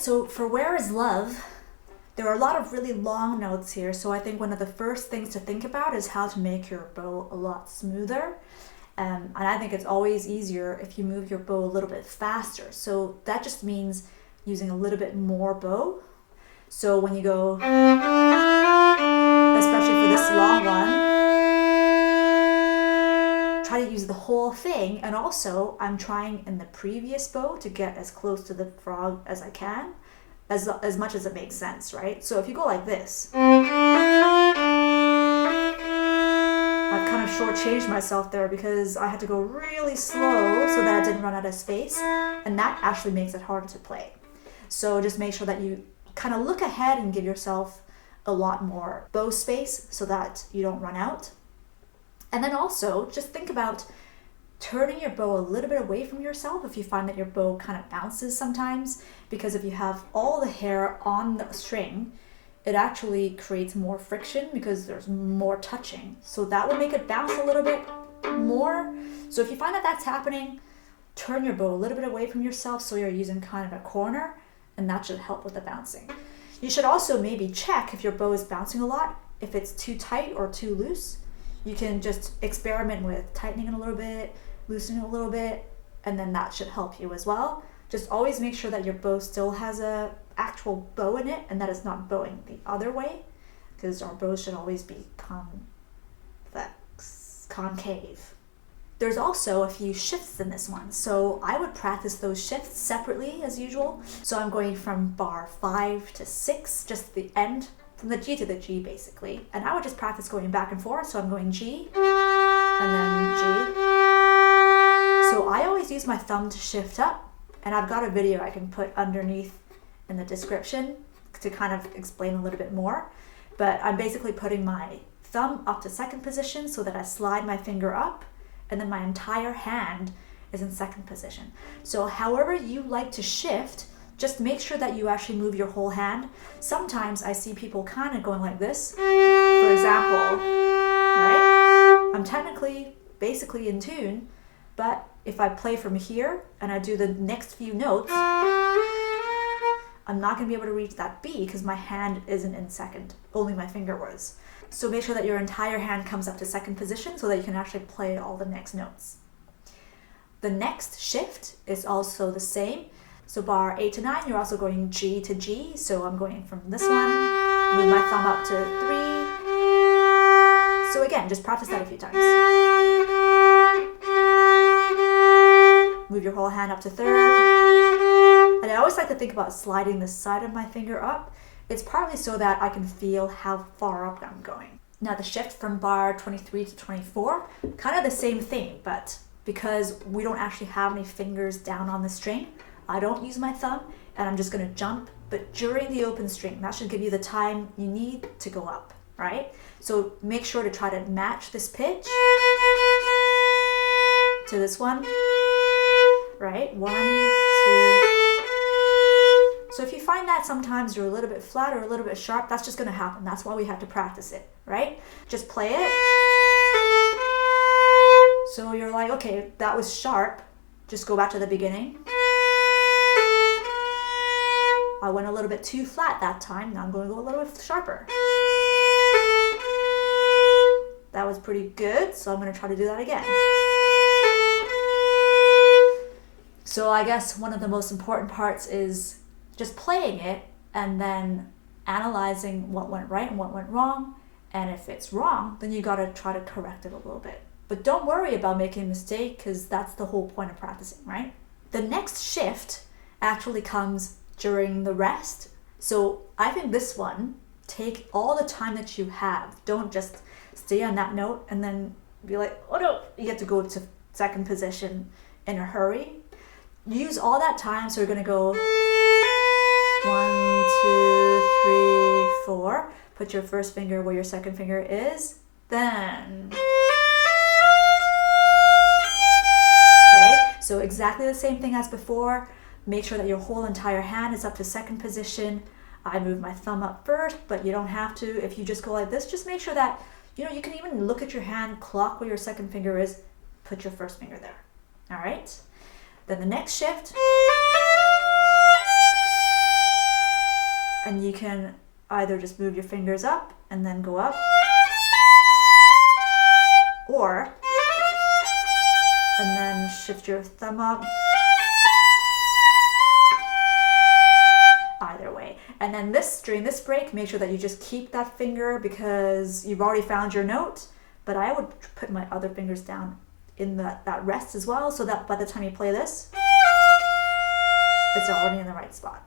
so for Where Is Love, there are a lot of really long notes here, so I think one of the first things to think about is how to make your bow a lot smoother. And I think it's always easier if you move your bow a little bit faster. So that just means using a little bit more bow. So when you go, especially for this long one, try to use the whole thing. And also I'm trying in the previous bow to get as close to the frog as I can, as much as it makes sense, right? So if you go like this, I've kind of shortchanged myself there because I had to go really slow so that I didn't run out of space, and that actually makes it harder to play. So just make sure that you kind of look ahead and give yourself a lot more bow space so that you don't run out. And then also just think about turning your bow a little bit away from yourself if you find that your bow kind of bounces sometimes, because if you have all the hair on the string, it actually creates more friction because there's more touching. So that will make it bounce a little bit more. So if you find that that's happening, turn your bow a little bit away from yourself so you're using kind of a corner, and that should help with the bouncing. You should also maybe check if your bow is bouncing a lot, if it's too tight or too loose. You can just experiment with tightening it a little bit, loosening it a little bit, and then that should help you as well. Just always make sure that your bow still has a actual bow in it and that it's not bowing the other way, because our bows should always be concave. There's also a few shifts in this one, so I would practice those shifts separately as usual. So I'm going from bar 5 to 6, just the end, from the G to the G basically, and I would just practice going back and forth. So I'm going G and then G. So I always use my thumb to shift up, and I've got a video I can put underneath in the description to kind of explain a little bit more. But I'm basically putting my thumb up to second position so that I slide my finger up, and then my entire hand is in second position. So however you like to shift, just make sure that you actually move your whole hand. Sometimes I see people kind of going like this, for example, right? I'm technically basically in tune, but if I play from here and I do the next few notes, I'm not going to be able to reach that B because my hand isn't in second, only my finger was. So make sure that your entire hand comes up to second position so that you can actually play all the next notes. The next shift is also the same. So bar 8 to 9, you're also going G to G. So I'm going from this one, move my thumb up to 3. So again, just practice that a few times. Move your whole hand up to third. And I always like to think about sliding the side of my finger up. It's partly so that I can feel how far up I'm going. Now the shift from bar 23 to 24, kind of the same thing, but because we don't actually have any fingers down on the string, I don't use my thumb and I'm just gonna jump, but during the open string, that should give you the time you need to go up, right? So make sure to try to match this pitch to this one, right? 1, 2. So if you find that sometimes you're a little bit flat or a little bit sharp, that's just gonna happen. That's why we have to practice it, right? Just play it. So you're like, okay, that was sharp. Just go back to the beginning. I went a little bit too flat that time. Now I'm going to go a little bit sharper. That was pretty good, so I'm going to try to do that again. So I guess one of the most important parts is just playing it and then analyzing what went right and what went wrong. And if it's wrong, then you got to try to correct it a little bit. But don't worry about making a mistake because that's the whole point of practicing, right? The next shift actually comes during the rest. So I think this one, take all the time that you have. Don't just stay on that note and then be like, oh no, you get to go to second position in a hurry. Use all that time. So we're going to go 1, 2, 3, 4. Put your first finger where your second finger is. Then. Okay, so exactly the same thing as before. Make sure that your whole entire hand is up to second position. I move my thumb up first, but you don't have to. If you just go like this, just make sure that, you can even look at your hand, clock where your second finger is, put your first finger there. All right? Then the next shift. And you can either just move your fingers up and then go up, or and then shift your thumb up. Either way. And then during this break, make sure that you just keep that finger because you've already found your note, but I would put my other fingers down in that rest as well, so that by the time you play this, it's already in the right spot.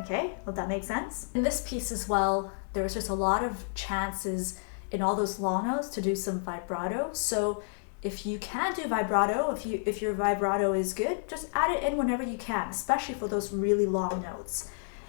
Okay, well, that makes sense. In this piece as well, there's just a lot of chances in all those long notes to do some vibrato. So if you can do vibrato, if your vibrato is good, just add it in whenever you can, especially for those really long notes.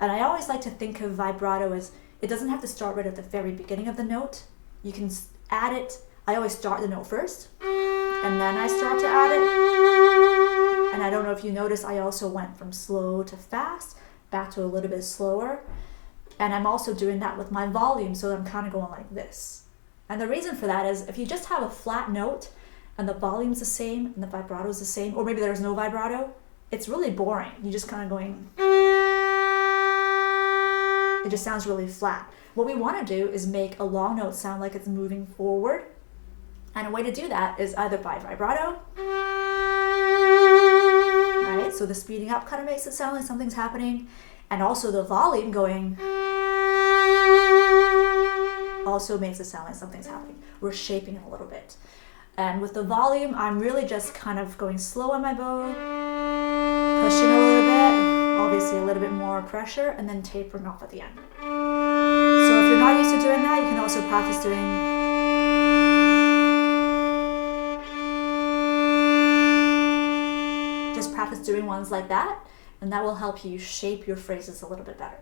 And I always like to think of vibrato as it doesn't have to start right at the very beginning of the note. You can add it. I always start the note first, and then I start to add it. And I don't know if you noticed, I also went from slow to fast, back to a little bit slower. And I'm also doing that with my volume, so I'm kind of going like this. And the reason for that is if you just have a flat note and the volume's the same and the vibrato is the same, or maybe there's no vibrato, it's really boring. You're just kind of going, it just sounds really flat. What we want to do is make a long note sound like it's moving forward. And a way to do that is either by vibrato, right? So the speeding up kind of makes it sound like something's happening. And also the volume going also makes it sound like something's happening. We're shaping it a little bit. And with the volume, I'm really just kind of going slow on my bow, pushing a little bit, obviously a little bit more pressure, and then tapering off at the end. So if you're not used to doing that, you can also practice doing ones like that, and that will help you shape your phrases a little bit better.